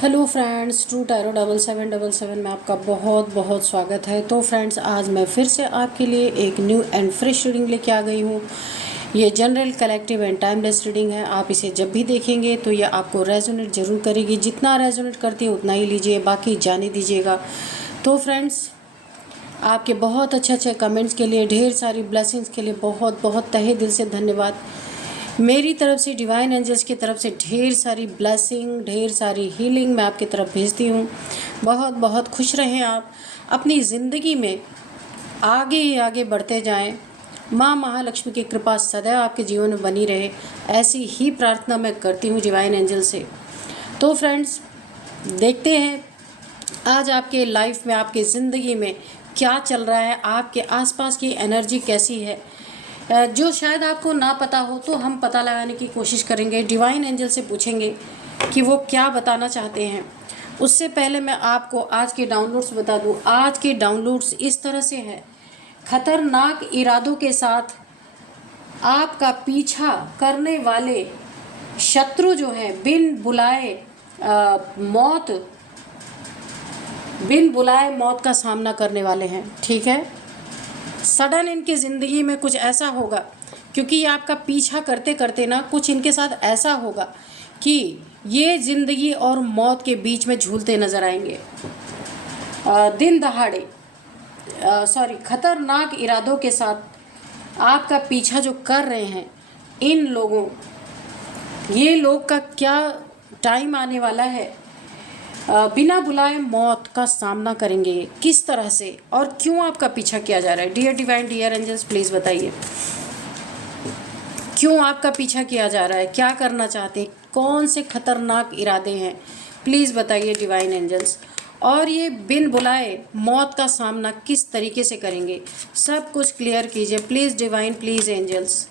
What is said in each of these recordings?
Hello friends, true tarot 7777 में आपका बहुत बहुत स्वागत है। तो फ्रेंड्स, आज मैं फिर से आपके लिए एक न्यू एंड फ्रेश रीडिंग लेके आ गई हूँ। ये general, collective and timeless reading है। आप इसे जब भी देखेंगे तो ये आपको रेजोनेट ज़रूर करेगी। जितना रेजोनेट करती है उतना ही लीजिए, बाकी जाने दीजिएगा। तो फ्रेंड्स, आपके बहुत अच्छे अच्छे कमेंट्स के लिए, ढेर सारी ब्लेसिंग्स के लिए बहुत बहुत तहे दिल से धन्यवाद। मेरी तरफ से, डिवाइन एंजल्स की तरफ से ढेर सारी ब्लेसिंग, ढेर सारी हीलिंग मैं आपकी तरफ भेजती हूँ। बहुत बहुत खुश रहें आप, अपनी ज़िंदगी में आगे ही आगे बढ़ते जाएं। माँ महालक्ष्मी की कृपा सदैव आपके जीवन में बनी रहे, ऐसी ही प्रार्थना मैं करती हूँ डिवाइन एंजल से। तो फ्रेंड्स, देखते हैं आज आपके लाइफ में, आपकी ज़िंदगी में क्या चल रहा है, आपके आसपास की एनर्जी कैसी है। जो शायद आपको ना पता हो तो हम पता लगाने की कोशिश करेंगे, डिवाइन एंजल से पूछेंगे कि वो क्या बताना चाहते हैं। उससे पहले मैं आपको आज के डाउनलोड्स बता दूं। आज के डाउनलोड्स इस तरह से हैं: खतरनाक इरादों के साथ आपका पीछा करने वाले शत्रु जो हैं, बिन बुलाए मौत का सामना करने वाले हैं। ठीक है, सडन इनकी ज़िंदगी में कुछ ऐसा होगा, क्योंकि ये आपका पीछा करते करते ना कुछ इनके साथ ऐसा होगा कि ये ज़िंदगी और मौत के बीच में झूलते नज़र आएंगे। दिन दहाड़े खतरनाक इरादों के साथ आपका पीछा जो कर रहे हैं इन लोगों, ये लोग का क्या टाइम आने वाला है। बिना बुलाए मौत का सामना करेंगे, किस तरह से और क्यों आपका पीछा किया जा रहा है। Dear divine, dear angels, please बताइए क्यों आपका पीछा किया जा रहा है, क्या करना चाहते हैं, कौन से खतरनाक इरादे हैं। प्लीज़ बताइए डिवाइन एंजल्स। और ये बिन बुलाए मौत का सामना किस तरीके से करेंगे, सब कुछ क्लियर कीजिए प्लीज़ डिवाइन, प्लीज़ एंजल्स।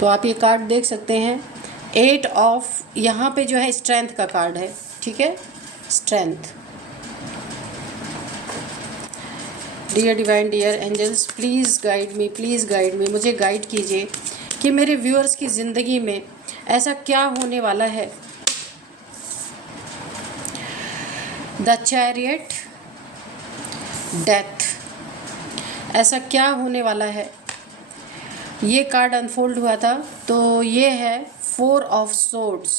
तो आप ये कार्ड देख सकते हैं, 8 ऑफ, यहाँ पे जो है स्ट्रेंथ का कार्ड है। ठीक है, strength. Dear divine, dear angels, please guide me, please guide me. मुझे गाइड कीजिए कि मेरे व्यूअर्स की ज़िंदगी में ऐसा क्या होने वाला है। द चैरियट, डेथ, ऐसा क्या होने वाला है। ये कार्ड अनफोल्ड हुआ था तो ये है 4 of swords.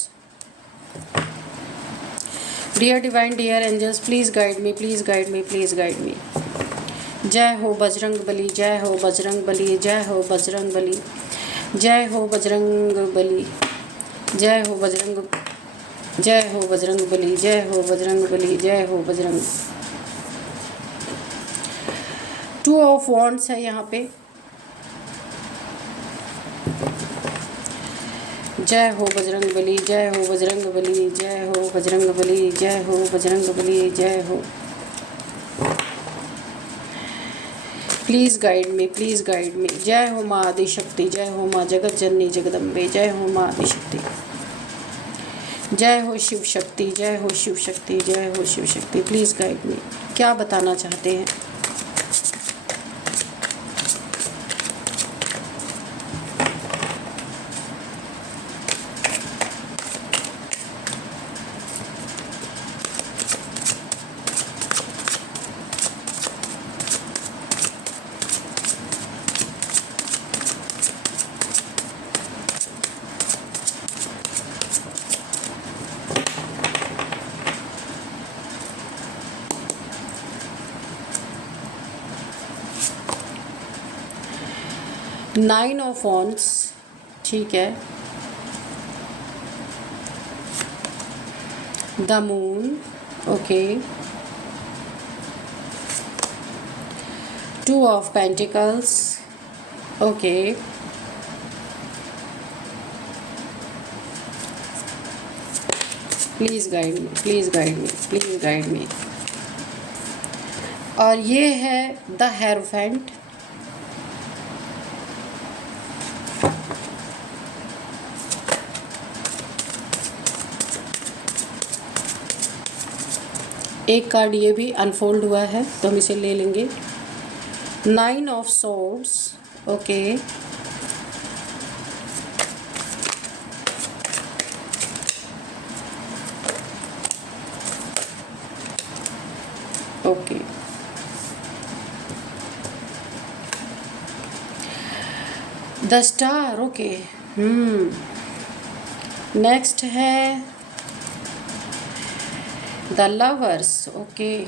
Dear divine, dear angels, please guide me, please guide me, please guide me. जय हो बजरंग बली, जय हो बजरंग बली, जय हो बजरंग बली, जय हो बजरंग बली, जय हो बजरंग, जय हो बजरंग बली, जय हो बजरंग बली, जय हो बजरंग। 2 ऑफ वॉन्ड्स है यहाँ पे। जय हो बजरंग बली, जय हो बजरंग बली, जय हो बजरंग बली, जय हो बजरंग बली, जय हो। Please guide me, please guide me. जय हो माँ आदिशक्ति, जय हो माँ जगत जननी जगदम्बे, जय हो माँ आदिशक्ति, जय हो शिव शक्ति, जय हो शिव शक्ति, जय हो शिव शक्ति। प्लीज़ गाइड मी, क्या बताना चाहते हैं। नाइन ऑफ वॉन्ड्स, ठीक है। The moon, okay. 2 of pentacles, okay. Please guide me, please guide me, please guide मी। और ये है द हेरोफेंट, एक कार्ड ये भी अनफोल्ड हुआ है तो हम इसे ले लेंगे। 9 of swords, okay. The star, okay. Next है द लवर्स, ओके।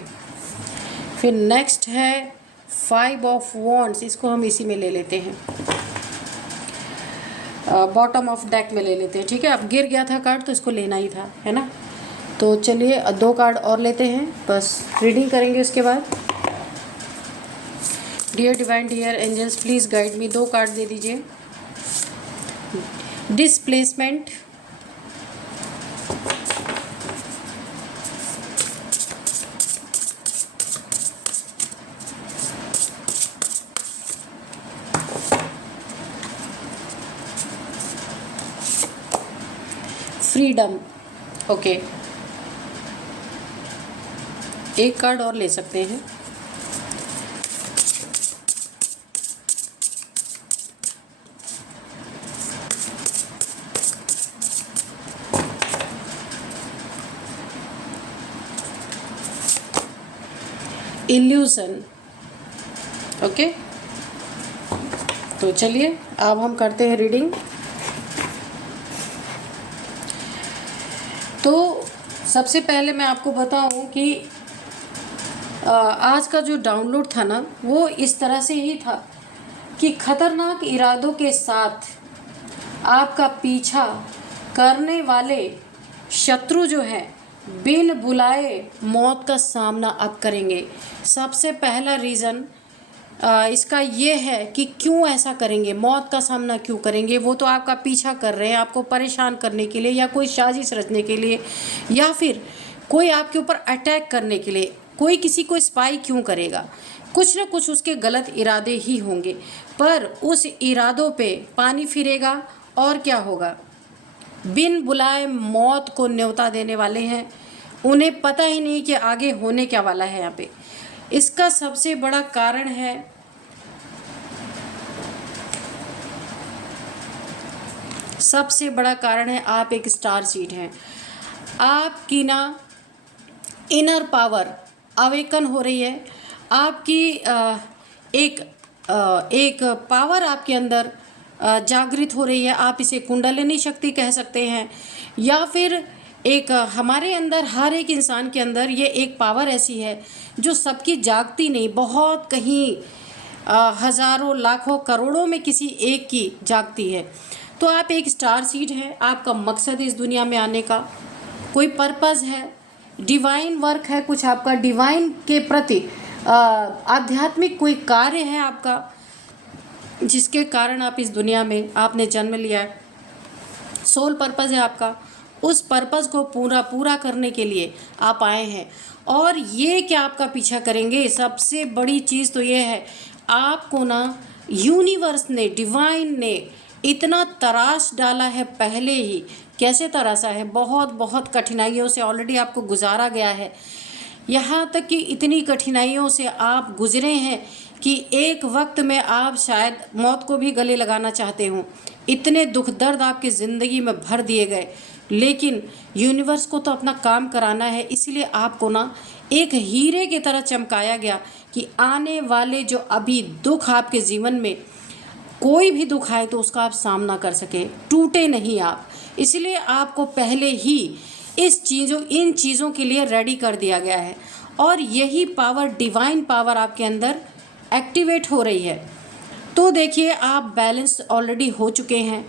फिर नेक्स्ट है 5 ऑफ वॉन्ड्स, इसको हम इसी में ले लेते हैं, बॉटम ऑफ डेक में ले लेते हैं, ठीक है। अब गिर गया था कार्ड तो इसको लेना ही था, है ना। तो चलिए 2 कार्ड और लेते हैं, बस रीडिंग करेंगे उसके बाद। Dear divine, dear angels, please guide me. 2 card दे दीजिए। Displacement, freedom, okay. एक कार्ड और ले सकते हैं। Illusion, okay. तो चलिए अब हम करते हैं रीडिंग। तो सबसे पहले मैं आपको बताऊं कि आज का जो डाउनलोड था ना, वो इस तरह से ही था कि खतरनाक इरादों के साथ आपका पीछा करने वाले शत्रु जो है बिन बुलाए मौत का सामना अब करेंगे। सबसे पहला रीज़न इसका ये है कि क्यों ऐसा करेंगे, मौत का सामना क्यों करेंगे। वो तो आपका पीछा कर रहे हैं, आपको परेशान करने के लिए, या कोई साजिश रचने के लिए, या फिर कोई आपके ऊपर अटैक करने के लिए। कोई किसी को स्पाई क्यों करेगा, कुछ ना कुछ उसके गलत इरादे ही होंगे। पर उस इरादों पे पानी फिरेगा और क्या होगा, बिन बुलाए मौत को न्योता देने वाले हैं। उन्हें पता ही नहीं कि आगे होने क्या वाला है यहाँ पे। इसका सबसे बड़ा कारण है आप एक स्टार सीड हैं। आपकी ना इनर पावर अवेकन हो रही है। आपकी एक पावर आपके अंदर जागृत हो रही है। आप इसे कुंडलिनी शक्ति कह सकते हैं, या फिर एक हमारे अंदर, हर एक इंसान के अंदर ये एक पावर ऐसी है जो सबकी जागती नहीं, बहुत कहीं हज़ारों लाखों करोड़ों में किसी एक की जागती है। तो आप एक स्टार सीड है। आपका मकसद इस दुनिया में आने का कोई पर्पज़ है, डिवाइन वर्क है, कुछ आपका डिवाइन के प्रति आध्यात्मिक कोई कार्य है आपका, जिसके कारण आप इस दुनिया में आपने जन्म लिया है। सोल पर्पज़ है आपका। उस पर्पज़ को पूरा करने के लिए आप आए हैं। और ये क्या आपका पीछा करेंगे, सबसे बड़ी चीज़ तो ये है, आपको ना यूनिवर्स ने, डिवाइन ने इतना तराश डाला है पहले ही। कैसे तराशा है, बहुत कठिनाइयों से ऑलरेडी आपको गुजारा गया है। यहाँ तक कि इतनी कठिनाइयों से आप गुजरे हैं कि एक वक्त में आप शायद मौत को भी गले लगाना चाहते हो। इतने दुख दर्द आपकी ज़िंदगी में भर दिए गए, लेकिन यूनिवर्स को तो अपना काम कराना है। इसलिए आपको ना एक हीरे की तरह चमकाया गया कि आने वाले जो अभी दुख आपके जीवन में, कोई भी दुख आए तो उसका आप सामना कर सके, टूटे नहीं आप। इसलिए आपको पहले ही इन चीज़ों के लिए रेडी कर दिया गया है। और यही पावर, डिवाइन पावर आपके अंदर एक्टिवेट हो रही है। तो देखिए, आप बैलेंस ऑलरेडी हो चुके हैं।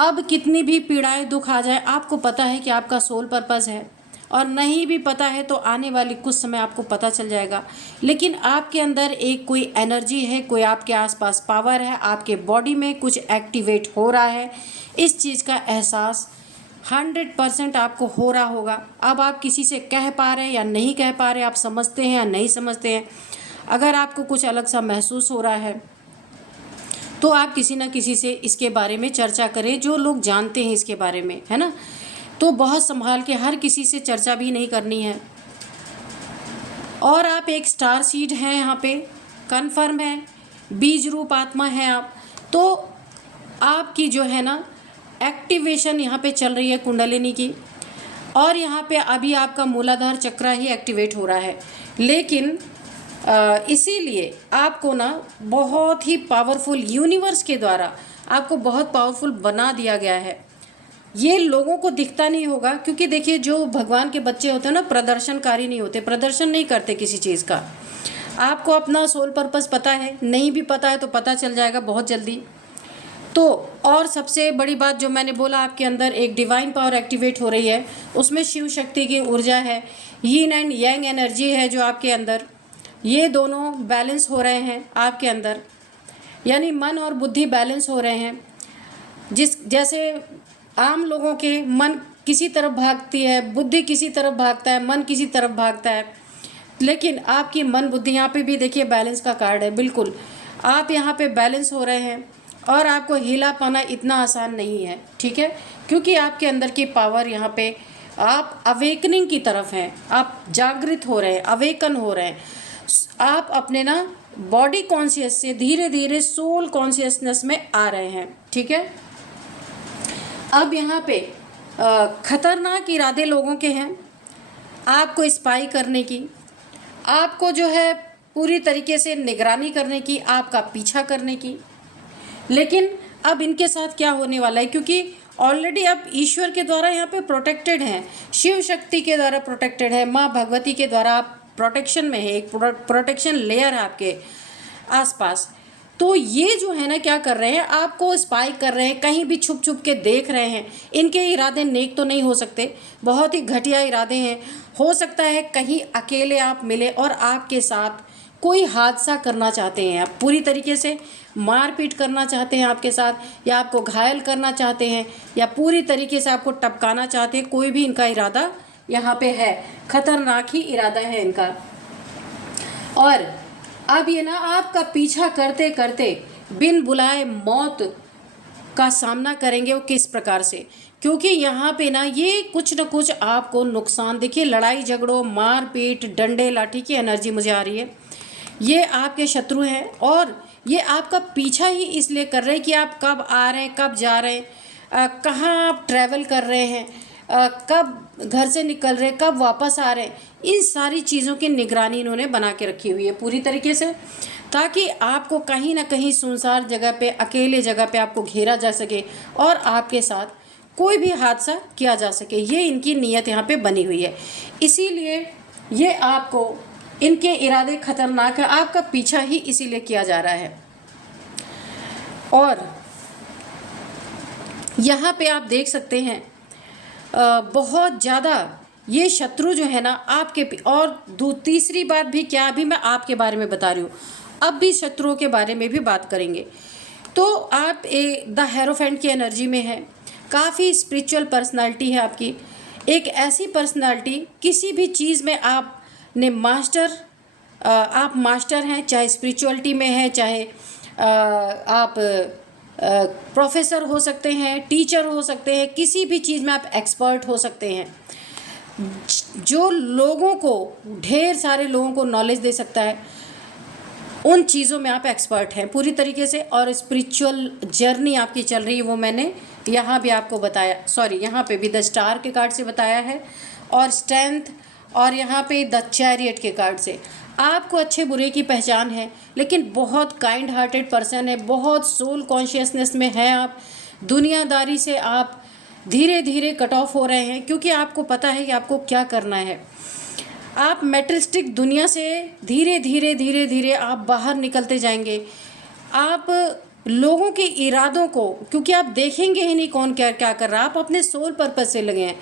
अब कितनी भी पीड़ाएं, दुख आ जाए, आपको पता है कि आपका सोल पर्पज़ है। और नहीं भी पता है तो आने वाली कुछ समय आपको पता चल जाएगा। लेकिन आपके अंदर एक कोई एनर्जी है, कोई आपके आसपास पावर है, आपके बॉडी में कुछ एक्टिवेट हो रहा है। इस चीज़ का एहसास 100% आपको हो रहा होगा। अब आप किसी से कह पा रहे हैं या नहीं कह पा रहे, आप समझते हैं या नहीं समझते हैं। अगर आपको कुछ अलग सा महसूस हो रहा है तो आप किसी ना किसी से इसके बारे में चर्चा करें, जो लोग जानते हैं इसके बारे में, है ना। तो बहुत संभाल के, हर किसी से चर्चा भी नहीं करनी है। और आप एक स्टार सीड हैं, यहाँ पे कन्फर्म है, बीज रूप आत्मा है आप। तो आपकी जो है ना एक्टिवेशन यहाँ पे चल रही है कुंडलिनी की। और यहाँ पे अभी आपका मूलाधार चक्र ही एक्टिवेट हो रहा है। लेकिन इसीलिए आपको ना बहुत ही पावरफुल यूनिवर्स के द्वारा आपको बहुत पावरफुल बना दिया गया है। ये लोगों को दिखता नहीं होगा, क्योंकि देखिए जो भगवान के बच्चे होते हैं ना, प्रदर्शनकारी नहीं होते, प्रदर्शन नहीं करते किसी चीज़ का। आपको अपना सोल पर्पस पता है, नहीं भी पता है तो पता चल जाएगा बहुत जल्दी। तो और सबसे बड़ी बात जो मैंने बोला, आपके अंदर एक डिवाइन पावर एक्टिवेट हो रही है, उसमें शिव शक्ति की ऊर्जा है, यीन एंड यांग एनर्जी है जो आपके अंदर, ये दोनों बैलेंस हो रहे हैं आपके अंदर, यानी मन और बुद्धि बैलेंस हो रहे हैं। जैसे आम लोगों के मन किसी तरफ भागती है, बुद्धि किसी तरफ भागता है, मन किसी तरफ भागता है, लेकिन आपकी मन बुद्धि, यहाँ पे भी देखिए बैलेंस का कार्ड है, बिल्कुल आप यहाँ पे बैलेंस हो रहे हैं और आपको हिला पाना इतना आसान नहीं है, ठीक है, क्योंकि आपके अंदर की पावर यहाँ पे आप अवेकनिंग की तरफ हैं, आप जागृत हो रहे हैं, अवेकन हो रहे हैं, आप अपने ना बॉडी कॉन्शियस से धीरे धीरे सोल कॉन्शियसनेस में आ रहे हैं, ठीक है। अब यहाँ पे खतरनाक इरादे लोगों के हैं आपको स्पाई करने की, आपको जो है पूरी तरीके से निगरानी करने की, आपका पीछा करने की। लेकिन अब इनके साथ क्या होने वाला है, क्योंकि ऑलरेडी अब ईश्वर के द्वारा यहाँ पे प्रोटेक्टेड हैं, शिव शक्ति के द्वारा प्रोटेक्टेड है, माँ भगवती के द्वारा आप प्रोटेक्शन में है, एक प्रोटेक्शन लेयर है आपके आसपास। तो ये जो है ना क्या कर रहे हैं, आपको स्पाई कर रहे हैं, कहीं भी छुप छुप के देख रहे हैं। इनके इरादे नेक तो नहीं हो सकते, बहुत ही घटिया इरादे हैं। हो सकता है कहीं अकेले आप मिले और आपके साथ कोई हादसा करना चाहते हैं, आप पूरी तरीके से मारपीट करना चाहते हैं आपके साथ, या आपको घायल करना चाहते हैं, या पूरी तरीके से आपको टपकाना चाहते हैं। कोई भी इनका इरादा यहाँ पे है, खतरनाक ही इरादा है इनका। और अब ये ना आपका पीछा करते करते बिन बुलाए मौत का सामना करेंगे। वो किस प्रकार से, क्योंकि यहाँ पे ना ये कुछ न कुछ आपको नुकसान, देखिए लड़ाई झगड़ों, मारपीट, डंडे लाठी की एनर्जी मुझे आ रही है। ये आपके शत्रु हैं और ये आपका पीछा ही इसलिए कर रहे हैं कि आप कब आ रहे हैं, कब जा रहे हैं, कहाँ आप ट्रैवल कर रहे हैं, कब घर से निकल रहे हैं, कब वापस आ रहे हैं। इन सारी चीज़ों की निगरानी इन्होंने बना के रखी हुई है पूरी तरीके से, ताकि आपको कहीं ना कहीं सुनसान जगह पे, अकेले जगह पे आपको घेरा जा सके और आपके साथ कोई भी हादसा किया जा सके। ये इनकी नीयत यहाँ पे बनी हुई है, इसीलिए ये आपको, इनके इरादे खतरनाक है, आपका पीछा ही इसीलिए किया जा रहा है। और यहाँ पे आप देख सकते हैं बहुत ज़्यादा ये शत्रु जो है ना आपके, और तीसरी बात भी क्या, अभी मैं आपके बारे में बता रही हूँ, अब भी शत्रुओं के बारे में भी बात करेंगे। तो आप द हेरोफेंट की एनर्जी में है, काफ़ी स्पिरिचुअल पर्सनालिटी है आपकी, एक ऐसी पर्सनालिटी, किसी भी चीज़ में आपने आप मास्टर हैं, चाहे स्पिरिचुअलिटी में है, चाहे आप प्रोफेसर हो सकते हैं, टीचर हो सकते हैं, किसी भी चीज़ में आप एक्सपर्ट हो सकते हैं। जो लोगों को, ढेर सारे लोगों को नॉलेज दे सकता है, उन चीज़ों में आप एक्सपर्ट हैं पूरी तरीके से। और स्पिरिचुअल जर्नी आपकी चल रही है, वो मैंने यहाँ भी आपको बताया, सॉरी यहाँ पे भी द स्टार के कार्ड से बताया है, और स्ट्रेंथ, और यहाँ पे द चैरियट के कार्ड से। आपको अच्छे बुरे की पहचान है, लेकिन बहुत काइंड हार्टेड पर्सन है, बहुत सोल कॉन्शियसनेस में है आप। दुनियादारी से आप धीरे धीरे कट ऑफ हो रहे हैं, क्योंकि आपको पता है कि आपको क्या करना है। आप मेटलिस्टिक दुनिया से धीरे धीरे धीरे धीरे आप बाहर निकलते जाएंगे। आप लोगों के इरादों को, क्योंकि आप देखेंगे ही नहीं कौन क्या क्या कर रहा है, आप अपने सोल पर्पस से लगे हैं।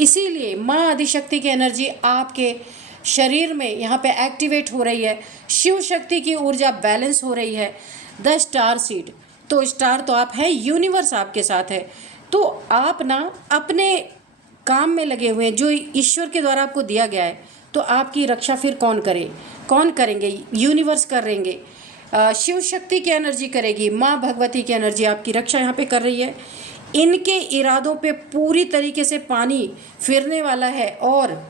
इसीलिए माँ आदिशक्ति की एनर्जी आपके शरीर में यहाँ पे एक्टिवेट हो रही है, शिव शक्ति की ऊर्जा बैलेंस हो रही है। द स्टार सीड, तो स्टार तो आप हैं, यूनिवर्स आपके साथ है। तो आप ना अपने काम में लगे हुए हैं जो ईश्वर के द्वारा आपको दिया गया है। तो आपकी रक्षा फिर कौन करे, कौन करेंगे, यूनिवर्स करेंगे, शिव शक्ति की एनर्जी करेगी, माँ भगवती की एनर्जी आपकी रक्षा यहाँ पे कर रही है। इनके इरादों पे पूरी तरीके से पानी फिरने वाला है, और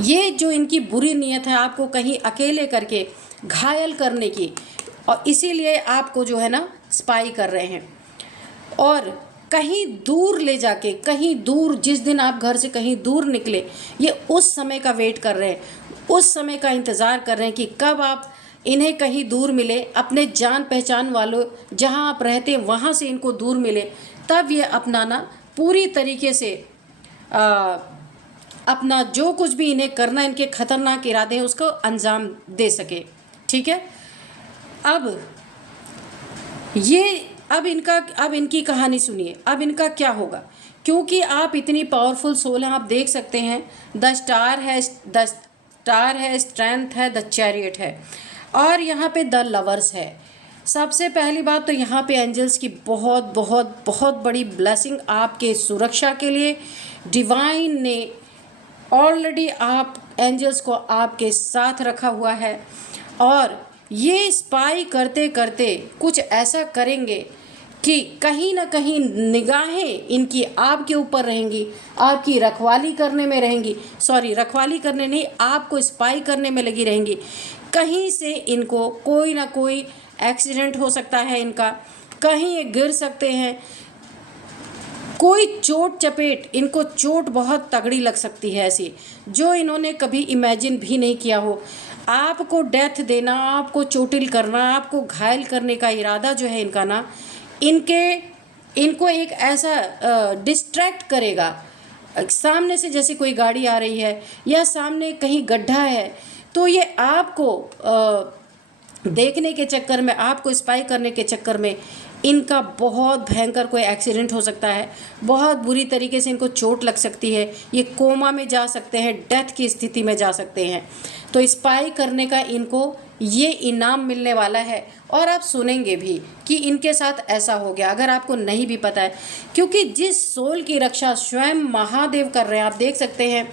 ये जो इनकी बुरी नीयत है आपको कहीं अकेले करके घायल करने की, और इसीलिए आपको जो है ना स्पाई कर रहे हैं, और कहीं दूर ले जाके, कहीं दूर, जिस दिन आप घर से कहीं दूर निकले, ये उस समय का वेट कर रहे हैं, उस समय का इंतज़ार कर रहे हैं कि कब आप इन्हें कहीं दूर मिले, अपने जान पहचान वालों जहाँ आप रहते हैं वहाँ से इनको दूर मिले, तब ये अपनाना पूरी तरीके से अपना जो कुछ भी इन्हें करना, इनके खतरनाक इरादे हैं उसको अंजाम दे सके। ठीक है, अब ये अब इनकी कहानी सुनिए। अब इनका क्या होगा, क्योंकि आप इतनी पावरफुल सोल हैं। आप देख सकते हैं द स्टार है, स्ट्रेंथ है, द चैरियट है, और यहाँ पे द लवर्स है। सबसे पहली बात तो यहाँ पे एंजल्स की बहुत बहुत बहुत बड़ी ब्लेसिंग आपके सुरक्षा के लिए। डिवाइन ने ऑलरेडी आप एंजल्स को आपके साथ रखा हुआ है, और ये स्पाई करते करते कुछ ऐसा करेंगे कि कहीं ना कहीं निगाहें इनकी आपके ऊपर रहेंगी, आपकी रखवाली करने में रहेंगी, सॉरी रखवाली करने नहीं, आपको स्पाई करने में लगी रहेंगी। कहीं से इनको कोई ना कोई एक्सीडेंट हो सकता है इनका, कहीं ये गिर सकते हैं, कोई चोट चपेट, इनको चोट बहुत तगड़ी लग सकती है ऐसी जो इन्होंने कभी इमेजिन भी नहीं किया हो। आपको डेथ देना, आपको चोटिल करना, आपको घायल करने का इरादा जो है इनका ना, इनको एक ऐसा डिस्ट्रैक्ट करेगा। सामने से जैसे कोई गाड़ी आ रही है या सामने कहीं गड्ढा है, तो ये आपको देखने के चक्कर में, आपको स्पाई करने के चक्कर में इनका बहुत भयंकर कोई एक्सीडेंट हो सकता है, बहुत बुरी तरीके से इनको चोट लग सकती है, ये कोमा में जा सकते हैं, डेथ की स्थिति में जा सकते हैं। तो स्पाई करने का इनको ये इनाम मिलने वाला है, और आप सुनेंगे भी कि इनके साथ ऐसा हो गया, अगर आपको नहीं भी पता है, क्योंकि जिस सोल की रक्षा स्वयं महादेव कर रहे हैं। आप देख सकते हैं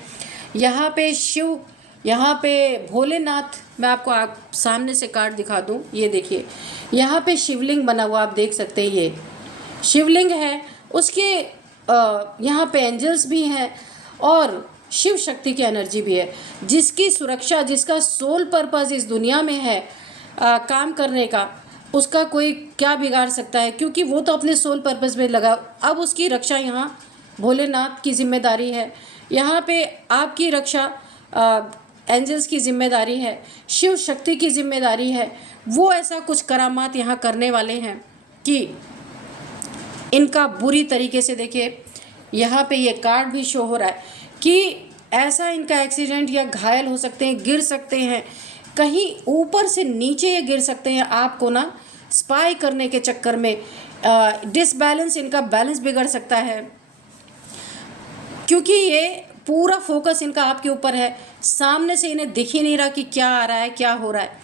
यहाँ पे शिव, यहाँ पे भोलेनाथ, मैं आपको सामने से कार्ड दिखा दूँ, ये देखिए यहाँ पे शिवलिंग बना हुआ आप देख सकते हैं, ये शिवलिंग है, उसके यहाँ पे एंजल्स भी हैं और शिव शक्ति की एनर्जी भी है, जिसकी सुरक्षा, जिसका सोल पर्पस इस दुनिया में है काम करने का, उसका कोई क्या बिगाड़ सकता है, क्योंकि वो तो अपने सोल पर्पस में लगा। अब उसकी रक्षा यहाँ भोलेनाथ की जिम्मेदारी है, यहाँ पे आपकी रक्षा एंजल्स की जिम्मेदारी है, शिव शक्ति की जिम्मेदारी है। वो ऐसा कुछ करामात यहाँ करने वाले हैं कि इनका बुरी तरीके से, देखिए यहाँ पे ये कार्ड भी शो हो रहा है कि ऐसा इनका एक्सीडेंट या घायल हो सकते हैं, गिर सकते हैं, कहीं ऊपर से नीचे ये गिर सकते हैं। आपको ना स्पाई करने के चक्कर में डिसबैलेंस, इनका बैलेंस बिगड़ सकता है, क्योंकि ये पूरा फोकस इनका आपके ऊपर है। सामने से इन्हें दिख ही नहीं रहा कि क्या आ रहा है, क्या हो रहा है।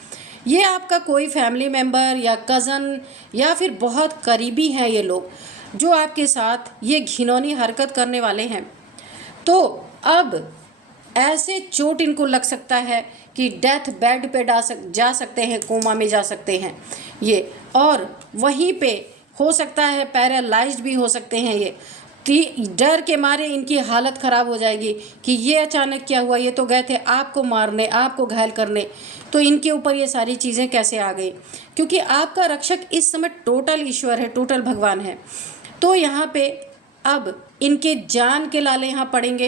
ये आपका कोई फैमिली मेम्बर या कज़न या फिर बहुत करीबी हैं ये लोग, जो आपके साथ ये घिनौनी हरकत करने वाले हैं। तो अब ऐसे चोट इनको लग सकता है कि डेथ बेड पे जा सकते हैं, कोमा में जा सकते हैं ये, और वहीं पे हो सकता है पैरालाइज्ड भी हो सकते हैं ये। डर के मारे इनकी हालत ख़राब हो जाएगी कि ये अचानक क्या हुआ, ये तो गए थे आपको मारने, आपको घायल करने, तो इनके ऊपर ये सारी चीज़ें कैसे आ गई, क्योंकि आपका रक्षक इस समय टोटल ईश्वर है, टोटल भगवान है। तो यहाँ पे अब इनके जान के लाले यहाँ पड़ेंगे,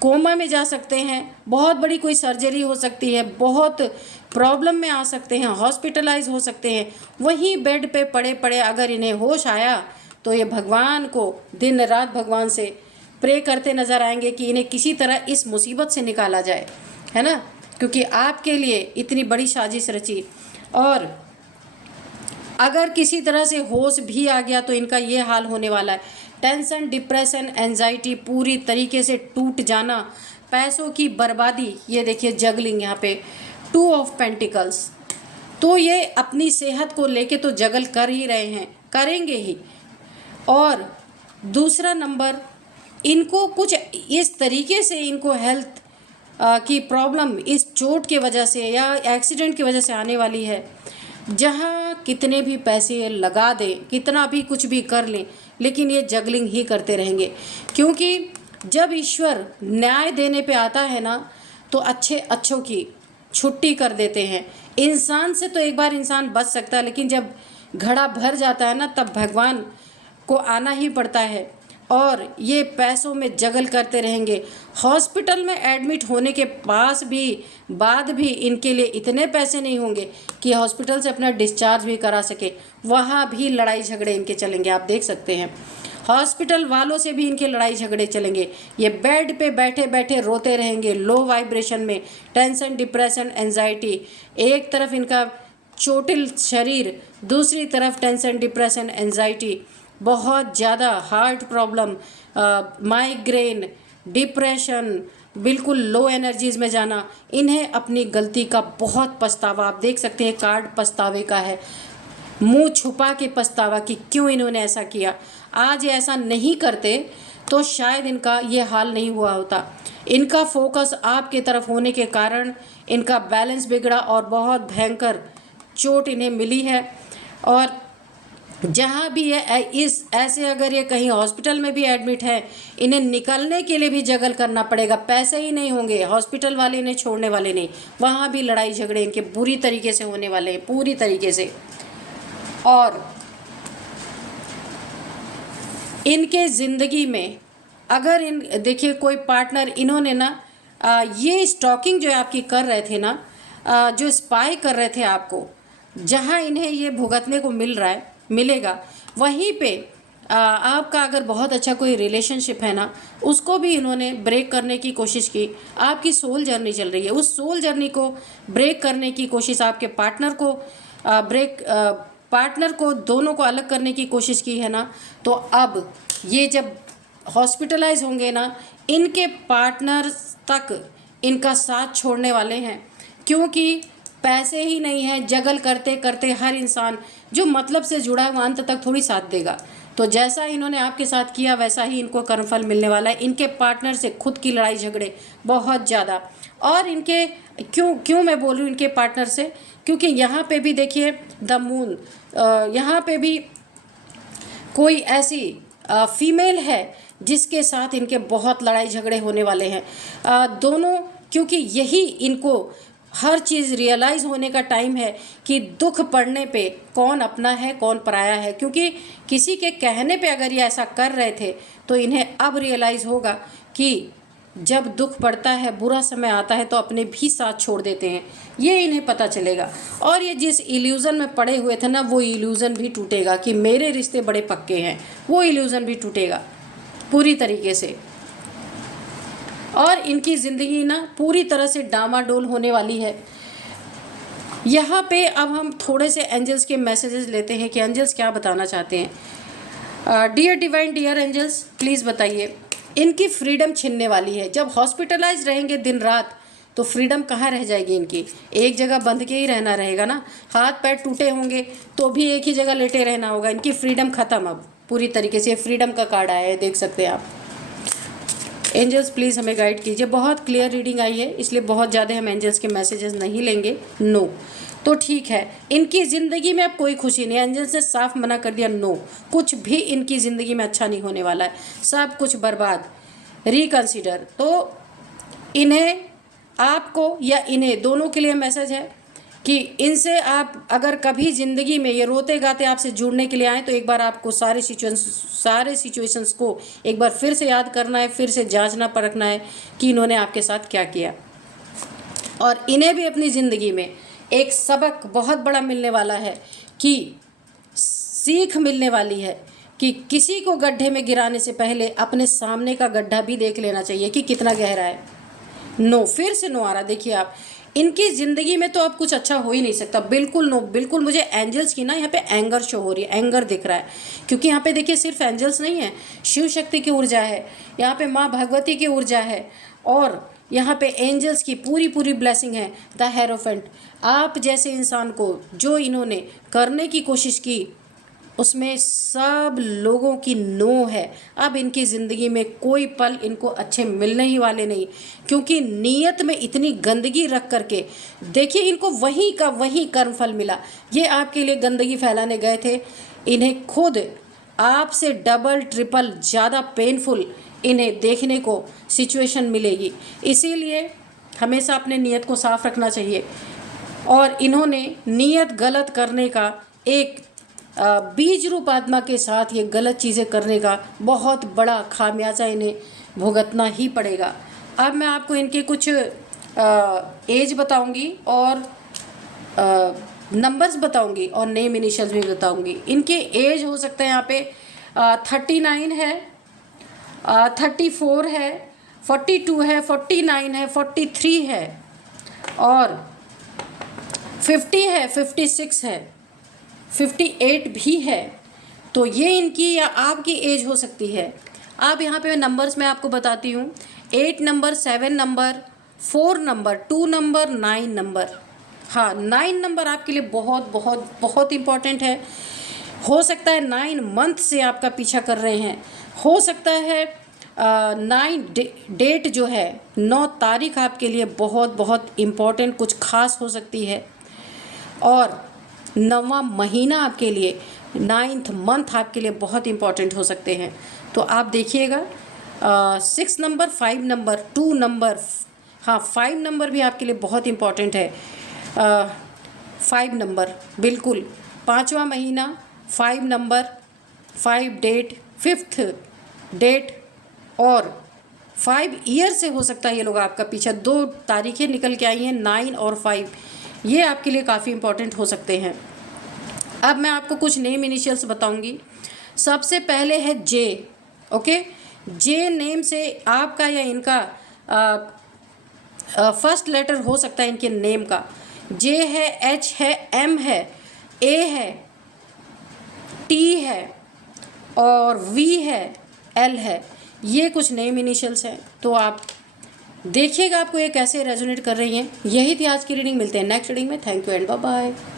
कोमा में जा सकते हैं, बहुत बड़ी कोई सर्जरी हो सकती है, बहुत प्रॉब्लम में आ सकते हैं, हॉस्पिटलाइज हो सकते हैं। वहीं बेड पे पड़े पड़े अगर इन्हें होश आया तो ये भगवान को दिन रात भगवान से प्रे करते नज़र आएंगे कि इन्हें किसी तरह इस मुसीबत से निकाला जाए, है ना, क्योंकि आपके लिए इतनी बड़ी साजिश रची। और अगर किसी तरह से होश भी आ गया तो इनका ये हाल होने वाला है, टेंशन, डिप्रेशन, एंजाइटी, पूरी तरीके से टूट जाना, पैसों की बर्बादी। ये देखिए जगलिंग यहाँ पे 2 ऑफ पेंटिकल्स, तो ये अपनी सेहत को लेके तो जगल कर ही रहे हैं, करेंगे ही। और दूसरा नंबर, इनको कुछ इस तरीके से इनको हेल्थ की प्रॉब्लम इस चोट के वजह से या एक्सीडेंट की वजह से आने वाली है, जहाँ कितने भी पैसे लगा दें, कितना भी कुछ भी कर लें, लेकिन ये जगलिंग ही करते रहेंगे। क्योंकि जब ईश्वर न्याय देने पे आता है ना, तो अच्छों की छुट्टी कर देते हैं। इंसान से तो एक बार इंसान बच सकता है, लेकिन जब घड़ा भर जाता है ना, तब भगवान को आना ही पड़ता है। और ये पैसों में जगल करते रहेंगे। हॉस्पिटल में एडमिट होने के बाद भी इनके लिए इतने पैसे नहीं होंगे कि हॉस्पिटल से अपना डिस्चार्ज भी करा सके। वहाँ भी लड़ाई झगड़े इनके चलेंगे, आप देख सकते हैं। हॉस्पिटल वालों से भी इनके लड़ाई झगड़े चलेंगे। ये बेड पे बैठे बैठे रोते रहेंगे, लो वाइब्रेशन में, टेंशन, डिप्रेशन, एंजाइटी। एक तरफ इनका चोटिल शरीर, दूसरी तरफ टेंशन, डिप्रेशन, एंजाइटी, बहुत ज़्यादा हार्ट प्रॉब्लम, माइग्रेन, डिप्रेशन, बिल्कुल लो एनर्जीज़ में जाना। इन्हें अपनी गलती का बहुत पछतावा, आप देख सकते हैं कार्ड पछतावे का है, मुंह छुपा के पछतावा कि क्यों इन्होंने ऐसा किया। आज ये ऐसा नहीं करते तो शायद इनका ये हाल नहीं हुआ होता। इनका फोकस आपके तरफ होने के कारण इनका बैलेंस बिगड़ा और बहुत भयंकर चोट इन्हें मिली है। और जहाँ भी ये ऐसे अगर ये कहीं हॉस्पिटल में भी एडमिट है, इन्हें निकलने के लिए भी जगल करना पड़ेगा। पैसे ही नहीं होंगे, हॉस्पिटल वाले इन्हें छोड़ने वाले नहीं। वहाँ भी लड़ाई झगड़े इनके बुरी तरीके से होने वाले हैं, पूरी तरीके से। और इनके ज़िंदगी में अगर देखिए कोई पार्टनर इन्होंने ना ये स्टॉकिंग जो आपकी कर रहे थे ना, जो स्पाई कर रहे थे आपको, जहाँ इन्हें ये भुगतने को मिलेगा वहीं पे आपका अगर बहुत अच्छा कोई रिलेशनशिप है ना, उसको भी इन्होंने ब्रेक करने की कोशिश की। आपकी सोल जर्नी चल रही है, उस सोल जर्नी को ब्रेक करने की कोशिश आपके पार्टनर को दोनों को अलग करने की कोशिश की है ना। तो अब ये जब हॉस्पिटलाइज होंगे ना, इनके पार्टनर तक इनका साथ छोड़ने वाले हैं, क्योंकि पैसे ही नहीं है। जगल करते करते हर इंसान जो मतलब से जुड़ा है वो अंत तक थोड़ी साथ देगा। तो जैसा इन्होंने आपके साथ किया वैसा ही इनको कर्मफल मिलने वाला है। इनके पार्टनर से खुद की लड़ाई झगड़े बहुत ज़्यादा। और इनके क्यों मैं बोल रही हूँ इनके पार्टनर से, क्योंकि यहाँ पे भी देखिए द मून, यहाँ पे भी कोई ऐसी फीमेल है जिसके साथ इनके बहुत लड़ाई झगड़े होने वाले हैं दोनों, क्योंकि यही इनको हर चीज़ रियलाइज़ होने का टाइम है कि दुख पड़ने पे कौन अपना है कौन पराया है। क्योंकि किसी के कहने पे अगर ये ऐसा कर रहे थे तो इन्हें अब रियलाइज़ होगा कि जब दुख पड़ता है, बुरा समय आता है, तो अपने भी साथ छोड़ देते हैं, ये इन्हें पता चलेगा। और ये जिस इल्यूज़न में पड़े हुए थे ना, वो इल्यूज़न भी टूटेगा कि मेरे रिश्ते बड़े पक्के हैं, वो इल्यूज़न भी टूटेगा पूरी तरीके से। और इनकी ज़िंदगी ना पूरी तरह से डामाडोल होने वाली है। यहाँ पे अब हम थोड़े से एंजल्स के मैसेजेस लेते हैं कि एंजल्स क्या बताना चाहते हैं। Dear divine, dear angels, please बताइए। इनकी फ्रीडम छिनने वाली है। जब हॉस्पिटलाइज रहेंगे दिन रात तो फ्रीडम कहाँ रह जाएगी इनकी, एक जगह बंध के ही रहना रहेगा ना। हाथ पैर टूटे होंगे तो भी एक ही जगह लेटे रहना होगा। इनकी फ्रीडम ख़त्म अब पूरी तरीके से। फ्रीडम का कार्ड आया है, देख सकते हैं आप। एंजल्स प्लीज़ हमें गाइड कीजिए। बहुत क्लियर रीडिंग आई है, इसलिए बहुत ज़्यादा हम एंजल्स के मैसेजेस नहीं लेंगे। नो तो ठीक है। इनकी ज़िंदगी में अब कोई खुशी नहीं है। एंजल्स ने साफ मना कर दिया, नो, कुछ भी इनकी ज़िंदगी में अच्छा नहीं होने वाला है, सब कुछ बर्बाद। रिकंसिडर। तो इन्हें, आपको या इन्हें, दोनों के लिए मैसेज है कि इनसे आप अगर कभी ज़िंदगी में ये रोते गाते आपसे जुड़ने के लिए आए तो एक बार आपको सारे सिचुएशंस को एक बार फिर से याद करना है, फिर से जांचना परखना है कि इन्होंने आपके साथ क्या किया। और इन्हें भी अपनी ज़िंदगी में एक सबक बहुत बड़ा मिलने वाला है, कि सीख मिलने वाली है कि किसी को गड्ढे में गिराने से पहले अपने सामने का गड्ढा भी देख लेना चाहिए कि कितना गहरा है। नो, फिर से नो आ रहा। देखिए आप, इनकी ज़िंदगी में तो अब कुछ अच्छा हो ही नहीं सकता, बिल्कुल नो, बिल्कुल। मुझे एंजल्स की ना यहाँ पे एंगर शो हो रही है, एंगर दिख रहा है, क्योंकि यहाँ पे देखिए सिर्फ एंजल्स नहीं है, शिव शक्ति की ऊर्जा है, यहाँ पे माँ भगवती की ऊर्जा है, और यहाँ पे एंजल्स की पूरी ब्लेसिंग है। द हेरोफेंट, आप जैसे इंसान को जो इन्होंने करने की कोशिश की उसमें सब लोगों की नो है। अब इनकी ज़िंदगी में कोई पल इनको अच्छे मिलने ही वाले नहीं, क्योंकि नीयत में इतनी गंदगी रख करके देखिए इनको वहीं का वहीं कर्मफल मिला। ये आपके लिए गंदगी फैलाने गए थे, इन्हें खुद आपसे डबल ट्रिपल ज़्यादा पेनफुल इन्हें देखने को सिचुएशन मिलेगी। इसीलिए हमेशा अपने नीयत को साफ रखना चाहिए। और इन्होंने नीयत गलत करने का एक बीज रूप आत्मा के साथ ये गलत चीज़ें करने का बहुत बड़ा खामियाजा इन्हें भुगतना ही पड़ेगा। अब मैं आपको इनके कुछ एज बताऊंगी और नंबर्स बताऊंगी और नेम इनिशियल्स भी बताऊंगी। इनके एज हो सकते हैं यहाँ पे 39 है, 34 है, 42 है, 49 है, 43 है और 50 है, 56 है, 58 भी है। तो ये इनकी या आपकी एज हो सकती है। अब यहाँ पे नंबर्स मैं आपको बताती हूँ। 8 number, 7 number, 4 number, 2 number, 9 number. हाँ, 9 नंबर आपके लिए बहुत बहुत बहुत इम्पॉर्टेंट है। हो सकता है 9 मंथ से आपका पीछा कर रहे हैं। हो सकता है 9 डेट जो है 9 तारीख आपके लिए बहुत बहुत इम्पॉर्टेंट कुछ खास हो सकती है। और 9वां महीना आपके लिए 9th मंथ आपके लिए बहुत इम्पॉर्टेंट हो सकते हैं। तो आप देखिएगा 6 नंबर, 5 नंबर, 2 नंबर, हाँ 5 नंबर भी आपके लिए बहुत इम्पॉर्टेंट है। 5 नंबर बिल्कुल, 5वां महीना, 5 नंबर, 5 डेट, 5th डेट और 5 ईयर से हो सकता है ये लोग आपका पीछा। 2 तारीखें निकल के आई हैं, 9 और 5, ये आपके लिए काफ़ी इम्पोर्टेंट हो सकते हैं। अब मैं आपको कुछ नेम इनिशियल्स बताऊंगी। सबसे पहले है जे। ओके, जे नेम से आपका या इनका फर्स्ट लेटर हो सकता है इनके नेम का। जे है, एच है, एम है, ए है, टी है और वी है, एल है। ये कुछ नेम इनिशियल्स हैं। तो आप देखिएगा आपको ये कैसे रेजोनेट कर रही हैं। यही थी आज की रीडिंग। मिलते हैं नेक्स्ट रीडिंग में। Thank you and bye bye.